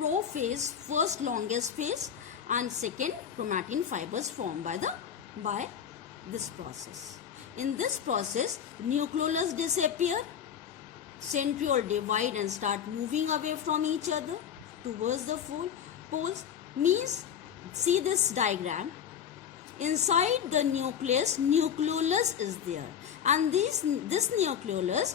prophase, first longest phase, and second chromatin fibers formed by this process. In this process, nucleolus disappear, centriole divide and start moving away from each other towards the poles. Means, see this diagram. Inside the nucleus, nucleolus is there, and this nucleolus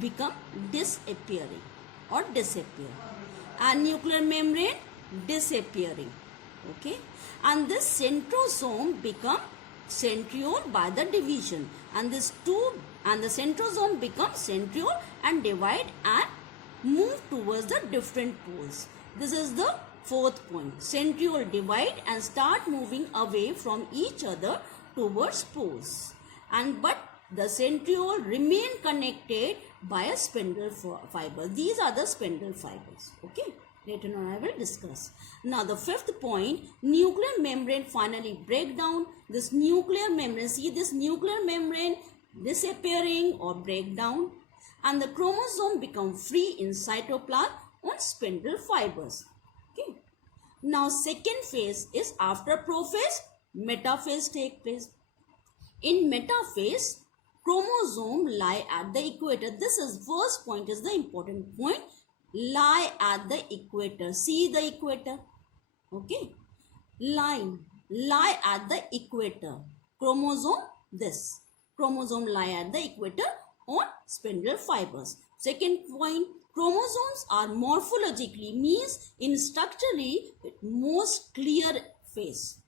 become disappearing or disappear, and nuclear membrane disappearing. Okay, and this centrosome become centriole by the division, and the centrosome become centriole and divide and move towards the different poles. This is the fourth point. Centriole divide and start moving away from each other towards poles, but the centriole remain connected by a spindle fiber. These are the spindle fibers. Okay, later on I will discuss. Now the fifth point, nuclear membrane finally break down. This nuclear membrane, see this nuclear membrane disappearing or break down, and the chromosome become free in cytoplasm on spindle fibers. Okay. Now second phase is after prophase, metaphase take place. In metaphase, chromosome lie at the equator. This is first point, is the important point. Lie at the equator. See the equator. Okay. Lie at the equator. Chromosome, this. Chromosome lie at the equator on spindle fibers. Second point, chromosomes are morphologically, means in structurally most clear phase.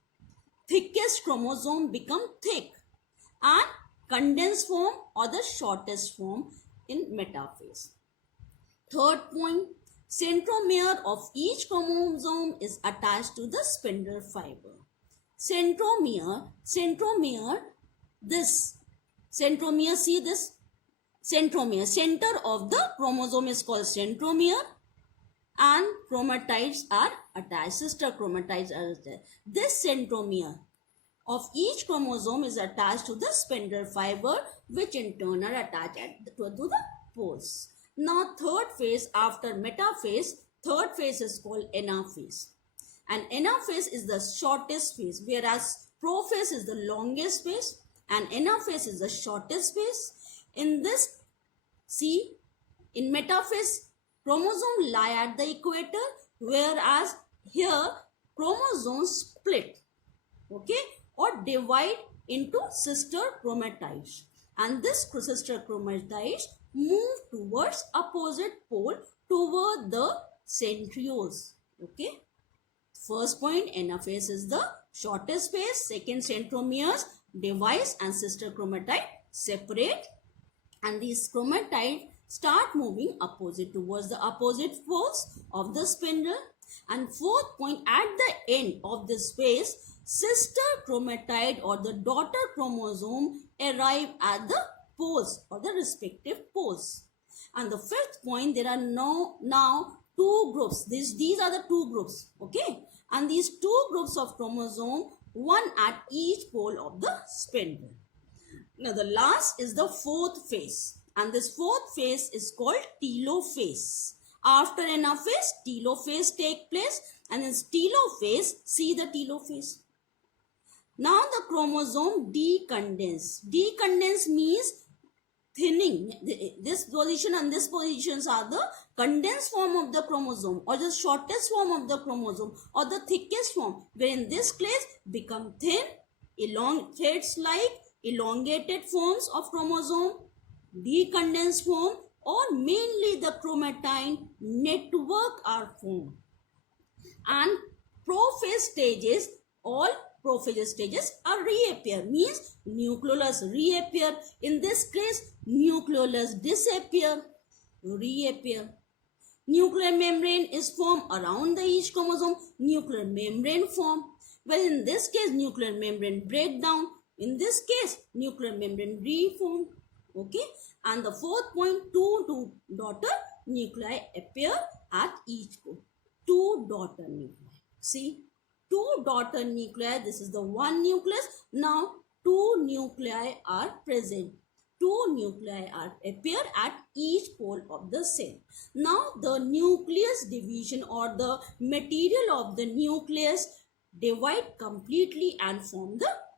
Thickest chromosome become thick and condensed form or the shortest form in metaphase. Third point, centromere of each chromosome is attached to the spindle fiber. Centromere, this centromere, see this centromere, center of the chromosome is called centromere, and chromatids are attached, sister chromatids are attached. This centromere of each chromosome is attached to the spindle fiber, which in turn are attached to the poles. Now third phase after metaphase, third phase is called anaphase, and anaphase is the shortest phase, whereas prophase is the longest phase and anaphase is the shortest phase. In this, see, in metaphase, chromosome lie at the equator, whereas here chromosomes split, okay, or divide into sister chromatids, and this sister chromatids move towards opposite pole toward the centrioles. Okay, first point, anaphase is the shortest phase. Second, centromeres divides and sister chromatide separate, and these chromatids start moving opposite towards the opposite poles of the spindle. And fourth point, at the end of this phase, sister chromatide or the daughter chromosome arrive at the poles or the respective poles. And the fifth point, there are now two groups. These are the two groups. Okay, and these two groups of chromosome, one at each pole of the spindle. Now the last is the fourth phase, and this fourth phase is called telophase. After anaphase, telophase take place, and in telophase, see the telophase. Now the chromosome decondense. Decondense means thinning. This position and this positions are the condensed form of the chromosome or the shortest form of the chromosome or the thickest form, where in this case become thin, threads-like elongated forms of chromosome, decondensed form, or mainly the chromatin network are formed. And prophase stages, all prophase stages are reappear, means nucleolus reappear. In this case, nucleolus disappear, reappear. Nuclear membrane is formed around the each chromosome, nuclear membrane form. Well, in this case, nuclear membrane break down. In this case, nuclear membrane reform. Okay, and the fourth point, two daughter nuclei appear at each pole. Two daughter nuclei. See, two daughter nuclei. This is the one nucleus. Now, two nuclei are present. two nuclei appear at each pole of the cell. Now the nucleus division or the material of the nucleus divide completely and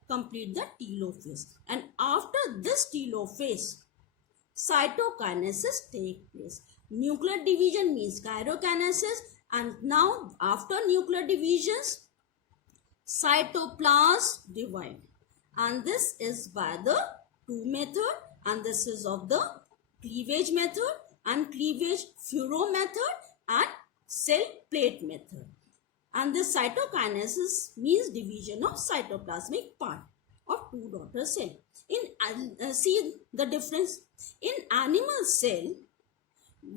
complete the telophase. And after this telophase, cytokinesis take place. Nuclear division means gyrokinesis, and now after nuclear divisions, cytoplasm divide, and this is by the two method, and this is of the cleavage method and cleavage Furrow method and cell plate method. And this cytokinesis means division of cytoplasmic part of two daughter cell. In see the difference in animal cell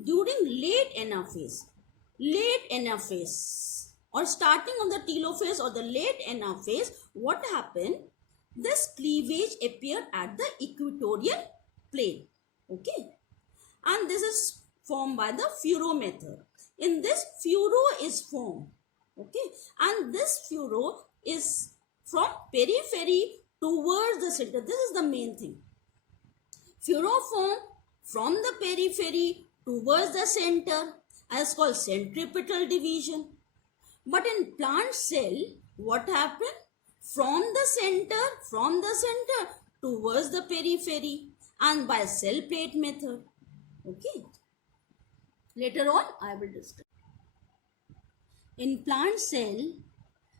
during late anaphase or starting of the telophase or the late anaphase, what happened? This cleavage appeared at the equatorial plane. Okay, and this is formed by the Furrow method. In this, furrow is formed. Okay, and this furrow is from periphery towards the center. This is the main thing. Furrow formed from the periphery towards the center as called centripetal division. But in plant cell, what happened? From the center towards the periphery and by cell plate method. Okay. Later on, I will discuss. In plant cell,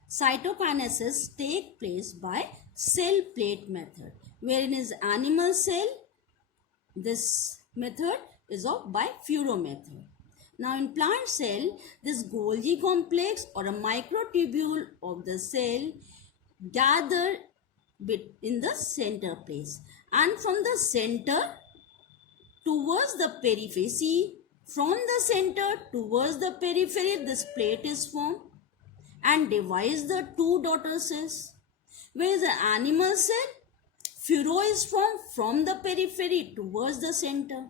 cytokinesis take place by cell plate method, wherein is animal cell, this method is of by Furrow method. Now in plant cell, this Golgi complex or a microtubule of the cell gather in the center place, and from the center towards the periphery, see, from the center towards the periphery, this plate is formed and divides the two daughter cells. Whereas the animal cell, furrow is formed from the periphery towards the center.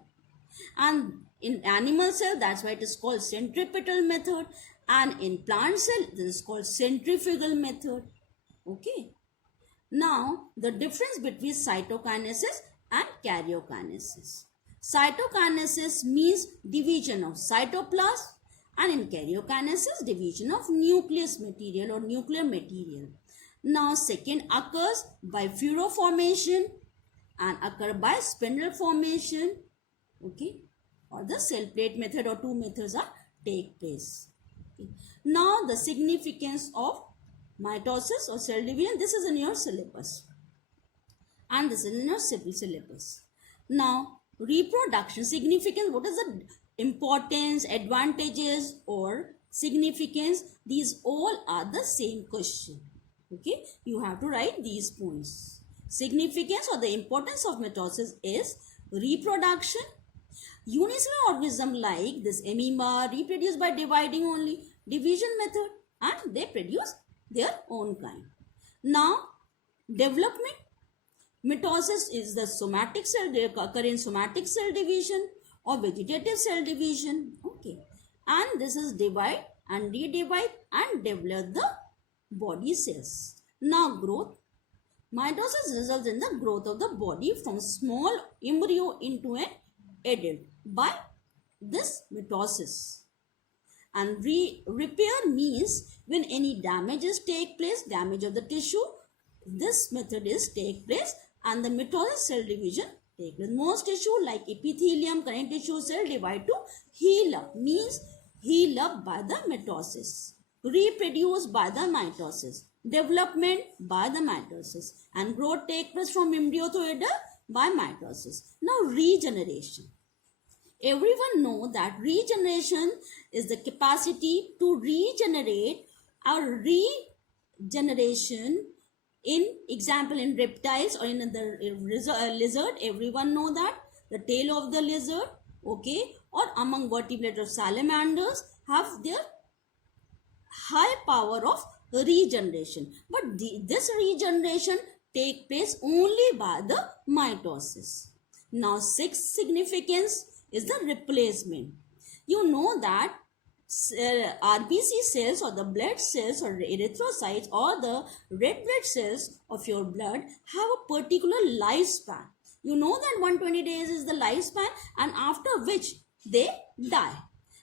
And in animal cell, that's why it is called centripetal method. And in plant cell, this is called centrifugal method. Okay. Now, the difference between cytokinesis and karyokinesis. Cytokinesis means division of cytoplasm, and in karyokinesis, division of nucleus material or nuclear material. Now, second occurs by furrow formation and occur by spindle formation. Okay, or the cell plate method or two methods are take place. Okay. Now, the significance of mitosis or cell division, this is in your syllabus and this is in your syllabus. Now, reproduction significance, what is the importance, advantages or significance? These all are the same question. Okay, you have to write these points. Significance or the importance of mitosis is reproduction. Unicellular organism like this amoeba reproduce by dividing only, division method, and they produce their own kind. Now, development. Mitosis is the somatic cell, they occur in somatic cell division or vegetative cell division. Okay, and this is divide and redivide and develop the body cells. Now, growth. Mitosis results in the growth of the body from small embryo into an adult by this mitosis. And repair means when any damages take place, damage of the tissue, this method is take place and the mitosis cell division take place. Most tissue like epithelium, connective tissue cell divide to heal up, means heal up by the mitosis, reproduce by the mitosis, development by the mitosis, and growth take place from embryo to adult by mitosis. Now, regeneration. Everyone know that regeneration is the capacity to regenerate or regeneration. In example, in reptiles or in the lizard, everyone know that the tail of the lizard, okay, or among vertebrates of salamanders have their high power of regeneration. But this regeneration take place only by the mitosis. Now, sixth significance is the replacement. You know that RBC cells or the blood cells or erythrocytes or the red blood cells of your blood have a particular lifespan. You know that 120 days is the lifespan, and after which they die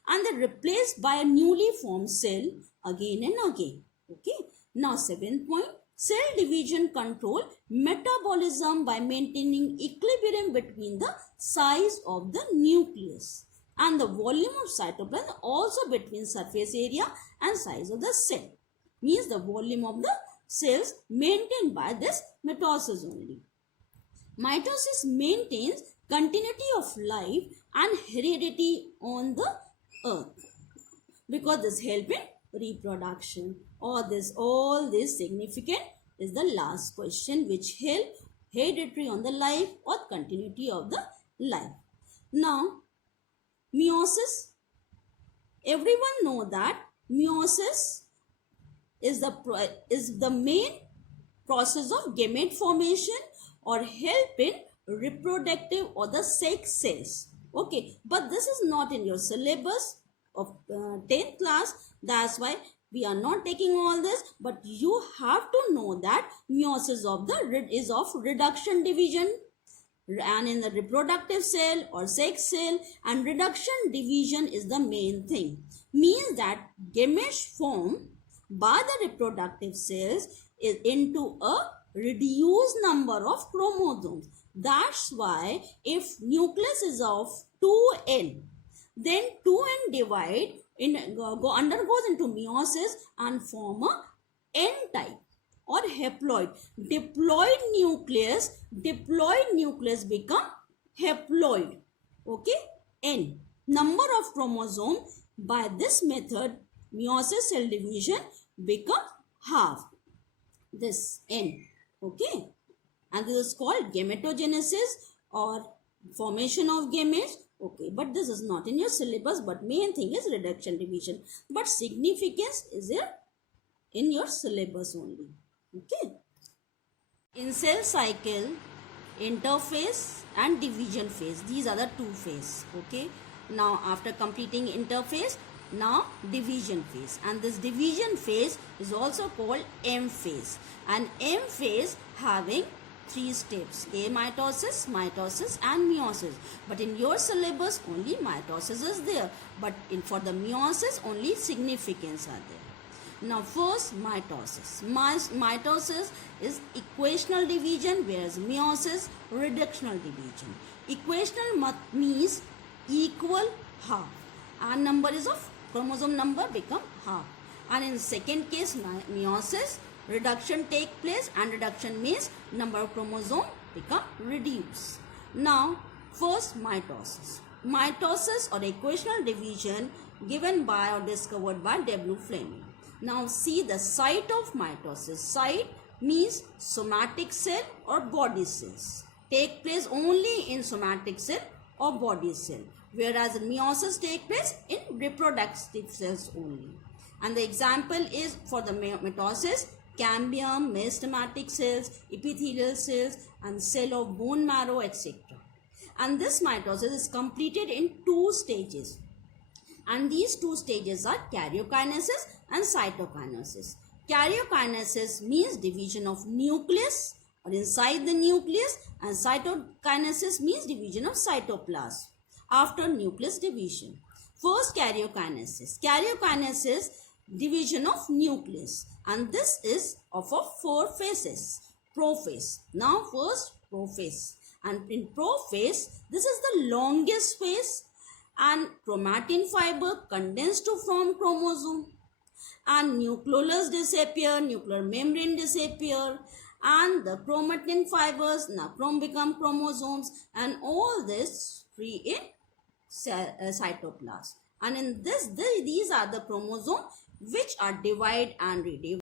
and they're replaced by a newly formed cell again and again. Okay. Now 7th point, cell division control metabolism by maintaining equilibrium between the size of the nucleus and the volume of cytoplasm, also between surface area and size of the cell. Means the volume of the cells maintained by this mitosis only. Mitosis maintains continuity of life and heredity on the earth because this help in reproduction. All this significant is the last question, which help hereditary on the life or continuity of the life. Now meiosis, everyone know that meiosis is the main process of gamete formation or help in reproductive or the sex cells. Okay, but this is not in your syllabus of 10th class. That's why we are not taking all this, but you have to know that meiosis is of reduction division, and in the reproductive cell or sex cell, and reduction division is the main thing. Means that gametes form by the reproductive cells is into a reduced number of chromosomes. That's why if nucleus is of 2n, then 2n divide undergoes into meiosis and form a n type or haploid. Diploid nucleus become haploid. Okay, n number of chromosome. By this method, meiosis cell division become half, this n. Okay, and this is called gametogenesis or formation of gametes. Okay, but this is not in your syllabus, but main thing is reduction division, but significance is here in your syllabus only. Okay, in cell cycle, interphase and division phase, these are the two phases. Okay, now after completing interphase, now division phase, and this division phase is also called M phase, and M phase having 3 steps: amitosis, mitosis and meiosis. But in your syllabus only mitosis is there, but for the meiosis only significance are there. Now first, mitosis. Mitosis is equational division, whereas meiosis reductional division. Equational means equal half, and number is of chromosome number become half. And in second case, meiosis, reduction take place, and reduction means number of chromosome become reduced. Now first, mitosis. Mitosis or equational division given by or discovered by W. Fleming. Now see the site of mitosis. Site means somatic cell or body cells. Take place only in somatic cell or body cell, whereas meiosis take place in reproductive cells only. And the example is for the mitosis: cambium, meristematic cells, epithelial cells, and cell of bone marrow, etc. And this mitosis is completed in 2 stages. And these 2 stages are karyokinesis and cytokinesis. Karyokinesis means division of nucleus or inside the nucleus, and cytokinesis means division of cytoplasm after nucleus division. First, karyokinesis. Karyokinesis, division of nucleus, and this is of 4 phases. Prophase. Now first, prophase, and in prophase, this is the longest phase, and chromatin fiber condensed to form chromosome, and nucleolus disappear, nuclear membrane disappear, and the chromatin fibers now become chromosomes, and all this free in cytoplasm. And in this, these are the chromosomes which are divide and redivide.